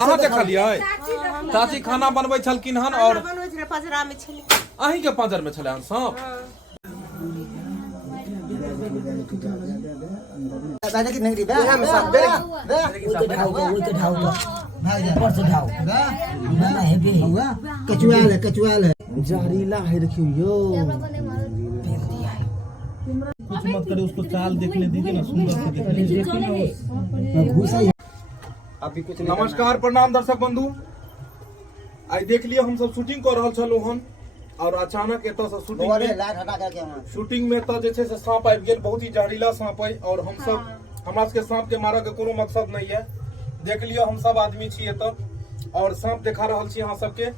अहाँ देखा लिया चाची खाना बनबै छलखिन हन और अहीं के पंजर में छले हन सांप। जहरीला है देखियो यो। कुछ मत करे उसको चाल देखने दीजिए ना, सुंदर से देखिए। नमस्कार प्रणाम दर्शक बंधु। आई देख लियो हम सब शूटिंग कर रहल छलौ हन और अचानक एत से शूटिंग में तो जे छै से सांप आबि गेल। बहुत ही जहरीला सांप है और हम सब हमरा के सांप के मारे के कोनो मकसद नहीं है। देख लियो हम सब आदमी छी एत और सांप देखा रहल छी अहाँ सबके।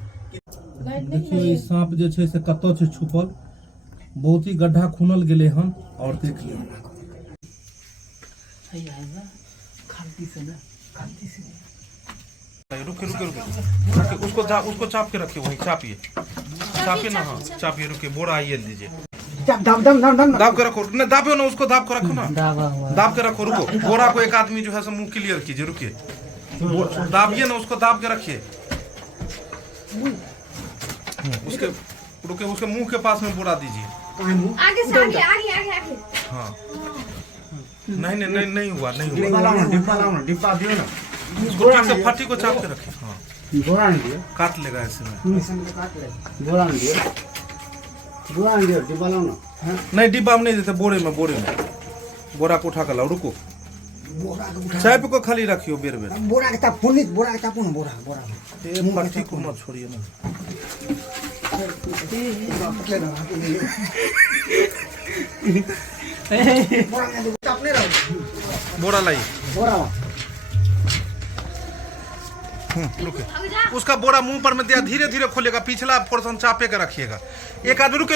देखियो ई सांप जे छै से कतौ छै छुपल, बहुत ही गड्ढा खुनल गेले हन और देख लियो। रुके उसको चाप के रखिए, वहीं चापिए ना। हाँ चापिए, रुके बोरा आइए दीजिए। दाब के रखो, नहीं दाबियो ना उसको, दाब के रखो ना, दाब के रखो। रुको बोरा को एक आदमी जो है सब मुंह क्लियर कीजिए। रुकिए दाबिए ना उसको, दाब के रखिए। उसके रुके उसके मुंह के पास में बोरा दीजिए। आगे से आगे। हाँ नहीं हुआ। डिब्बा दियो ना उसको ठीक से फटी को चाप के रखिए। हाँ बोरा नहीं दियो, काट लेगा ऐसे में। बोरा नहीं दियो, डिब्बा लाओ ना। नहीं डिब्बा में नहीं देते, बोरे में बोरा को उठा कर लाओ। रुको चाय को खाली रखियो बेर बोरा के ताप पुनित, बोरा के तापो ना, बोरा फटी को मत छोड़िए ना। बोरा लाइए, रुके उसका बोरा मुंह पर में दिया, धीरे धीरे खोलेगा, पिछला पोर्शन चापे के रखिएगा। एक आदमी रुके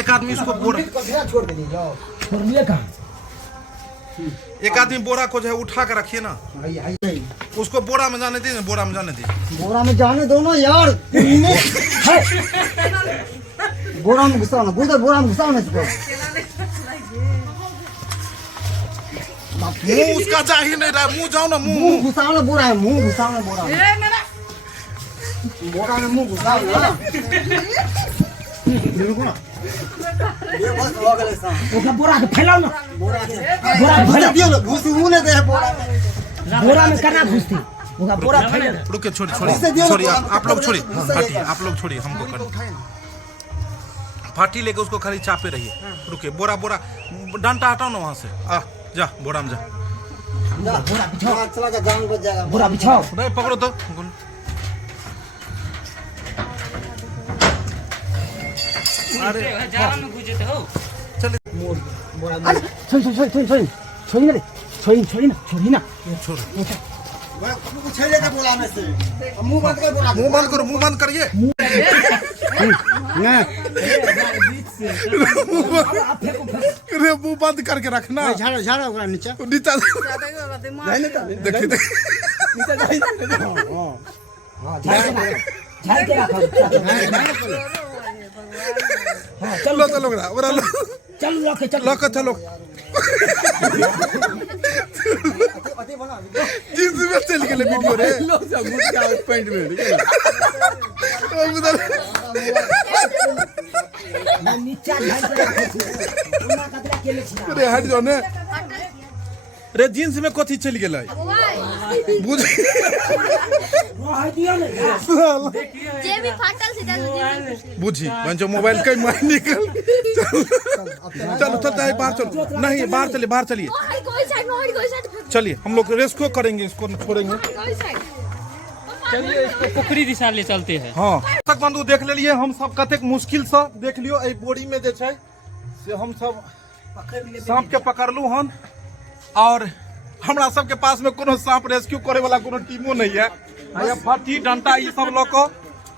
एक आदमी इसको बोरा छोड़ के जाओ, छोड़िए कहां। एक आदमी बोरा को जो है उठा के रखिए ना। उसको बोरा में जाने दीजिए, बोरा में जाने दो ना यार। बोरा में घुसाओ ना, बोरा में घुसाओ ना इसको। मुंह उसका जा ही नहीं रहा, मुंह जाओ ना, मुंह घुसाओ ना, बोरा है, मुंह घुसाओ ना, बोरा में मुंह घुसाओ ना। ये बस हो गले सा। ओका बोरा के फैलाओ ना, बोरा फैला दियो ना, घुस मुने दे बोरा में करना घुसती। ओका बोरा फैला। रुके छोड़िए आप लोग छोड़िए, फाटी आप लोग छोड़िए, हमको कर फाटी लेके उसको खाली चापे रहिए। रुके बोरा डंटा हटाओ ना वहां से। आ जा बोरा में जा। बोरा बिछाओ, चला जा, जान बच जाएगा। बोरा बिछाओ, नहीं पकड़ो तो। अरे जारा में गुजे तो हो चल बोरा में छोड़ी ना छोड़ छेले का बोला में से मुंह बंद कर, बोला मुंह बंद करिए। अरे मुंह बंद करके रखना। झाड़ा ओकरा नीचे देखिए झाड़ के रखो। चलो जींस में चल गेले वीडियो रे। पैंट में अरे हट जाओ ने रे, जींस में कथी चल गेलै बुझ बुझी जो मोबाइल कई मार निकल। चलो बाहर चलिए हम लोग रेस्क्यू करेंगे, इसको छोड़ेंगे। चलिए इसको पोखरी दिशा ले चलते हैं। हाँ तक बंधु देख लेलिए हम सब कतेक मुश्किल से देख लियो ए बोरी में जे छै से हम सब सांप के पकड़लू हन और हमरा सब के पास में कोनो सांप रेस्क्यू करे वाला कोनो टीमो नहीं है। आया फाटी डंटा ई सब लोग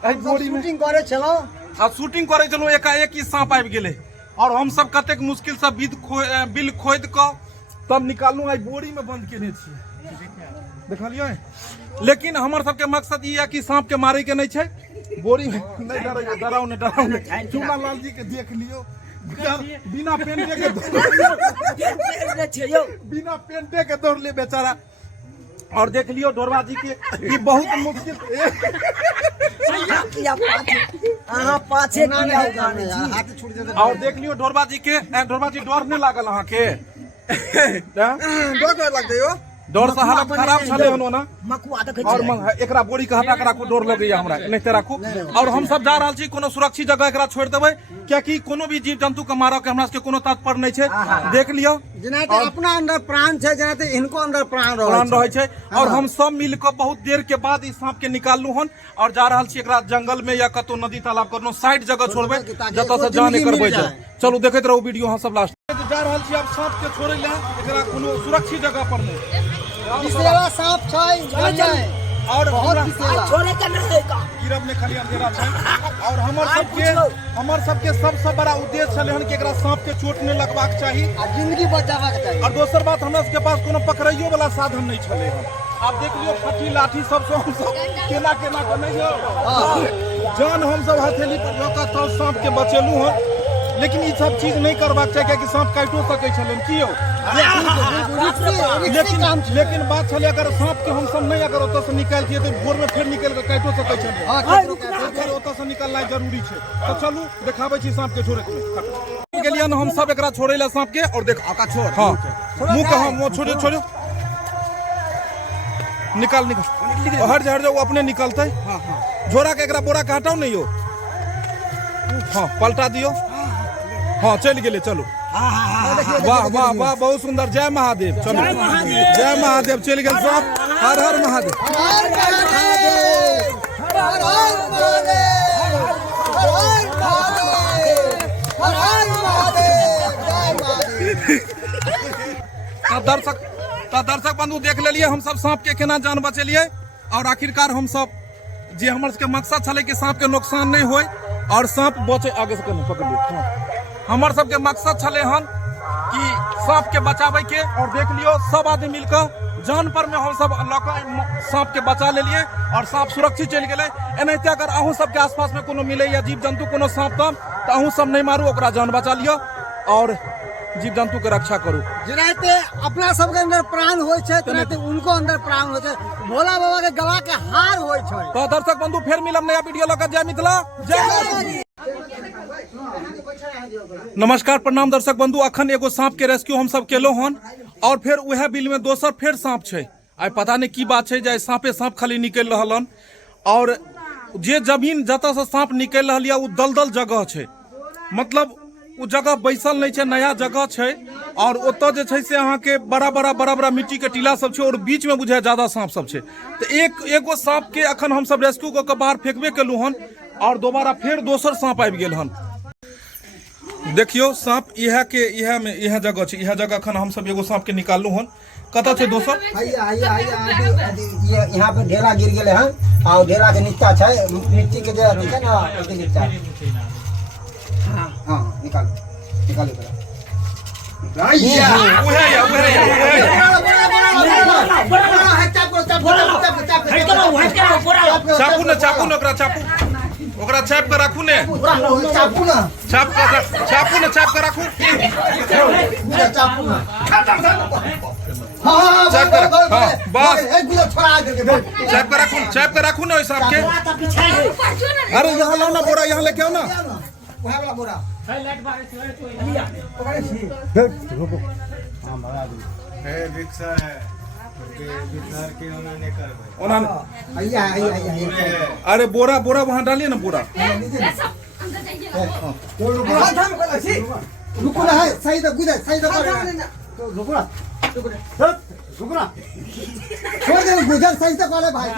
ए बोरी में शूटिंग करे चलो, अब शूटिंग करे चलो, एकाएक ही सांप आबि गेले और हम सब कतेक मुश्किल से बिल खोद के तब निकालू आई बोरी में बंद केने छियै, देखलियै। लेकिन हमर सबके मकसद ई है कि सांप के मारे के नहीं छै। बोरी में नहीं डराओ नहीं। चूना लाल जी के देख लियो, बिना पेंटे के दौड़ ले बेचारा। और देख लियो ढोरवा जी के ये बहुत मुश्किल पाछे और देख लियो ढोरवा जी के ढोरवा जी डर नहीं लागल अहाँ के डर लगते हो डर से हालत खराब छले हनो ना मकुआ देखे और एकरा बोरी के हटा के राखू डर लगे हमरा नहीं ते राखू और हम सब जा रहल छी कोनो सुरक्षित जगह एकरा छोड़ देबै क्योंकि कोनो भी जीव जंतु के मारऽ के हमरा के कोनो तात्पर्य नहीं छै देख लियो जेनाते अपना अंदर प्राण छै जेनाते इनको अंदर प्राण रहे छै और हम सब मिल के बहुत देर के बाद इस सांप के निकाललू हन और जा रहल छी एकरा जंगल में या कतो नदी तालाब कोनो साइड जगह छोड़बै जतऽ से जाने करबै चलू देखैत रहू वीडियो हम सब लास्ट जा रहल छी अब सांप के छोड़ै ला एकरा कोनो सुरक्षित जगह पर नहीं विषैला सांप छै और बहुत विषैला छोड़े के नहीं का गिरब में खाली अंधेरा छै और हमर सबके सबसे बड़ा उद्देश्य छले हन कि एकरा सांप के चोट नहीं लगबाक चाही आ जिंदगी बचाबा के चाही और दोसर बात हमरा सबके पास कोनो पकड़ैयो वाला साधन नहीं छले हन आप देख लियो फटी लाठी सब हम सब केना केना के नहीं हो जान हम सब हथेली पर लऽ कऽ तब सांप के बचेलू हन लेकिन ई सब चीज नहीं करबाक चाही कियाकि सांप काटो सकै छले की हो लेकिन बात छले अगर सांप के हम सब नहीं अगर ओतऽ से निकाल दिए तो भोर में फिर निकल के काटो सकै छले ओतऽ से निकलनाइ जरूरी छै तो चलू देखाबै छी सांप के छोड़े के गेलियन हम सब एकरा छोड़ै ला सांप के और देख आका छोड़ हां मुंह के हम छोड़ो छोड़ो निकाल हट जा वो अपने निकलते झोरा के एकरा बोरा के हटाओ नहीं हो हाँ पलटा दियो हाँ चल गेले चलो वाह वाह वाह बहुत सुंदर जय महादेव चलो जय महादेव चल गेल सब हर हर महादेव दर्शक बंधु देख लेलिए हम सब सांप के केना जान बचेलिए और आखिरकार हम सब जे हमर के मकसद छले कि सांप के नुकसान नहीं होय और सांप बचे आगे से पकड़ लियो हमर सब के मकसद छले हन कि सांप के बचावे के और देख लियो सब आदमी मिलकर जान पर में हम सब सांप के बचा लेलिए और सांप सुरक्षित चल गेले एनाहिते अगर अहूँ सब के आसपास में कोनो मिले या जीव जंतु कोनो सांप तब तो अहूँ सब नहीं मारू ओकरा जान बचा लियो और जीव जंतु के रक्षा करू जेनाते अपना सब के अंदर प्राण होय छै तेनाते उनको अंदर प्राण होय छै भोला बाबा के गला के हार होय छै तो दर्शक बंधु फिर मिलब नया वीडियो लगा जय मिथिला जय नमस्कार प्रणाम दर्शक बंधु अखन एगो सांप के रेस्क्यू हम सब केलो हन और फिर वह बिल में दोसर फिर सांप छै आई पता नहीं की बात छै जे सांपे सांप खाली निकल रहलन और जे जमीन जतऽ से सांप निकल रहल या उ दलदल जगह छै मतलब उ जगह बैसल नहीं छै नया जगह छै और ओतऽ जे छै से अहाँ के बड़ा बड़ा मिट्टी के टीला सब छै और बीच में बुझाय ज्यादा सांप सब छै तो एगो सांप के अखन हम सब रेस्क्यू कऽ के बाहर फेंकबे केलू हन और दोबारा फिर दोसर सांप आबि गेल हन देखियो सांप इहा जगह छै इहा जगह अखन हम सब एगो सांप के निकाललू हन कतऽ छै दोसर यहाँ पे ढेला गिर गेले हन और ढेला के नीचा छै मिट्टी के जे अथी छै ना ओके नीचा हां निकाल चापू ने ओकरा चाप के राखू ने चाप के राखू चाप के राखू ने हिसाब के अरे यहाँ लाओ ना बोरा यहाँ लेके आओ ना अरे बोरा वहाँ डालिए ना बोरा रुको ना है सही तो गुजर सही तो रुको ना छोड़ दे गुजर सही तो करे भाई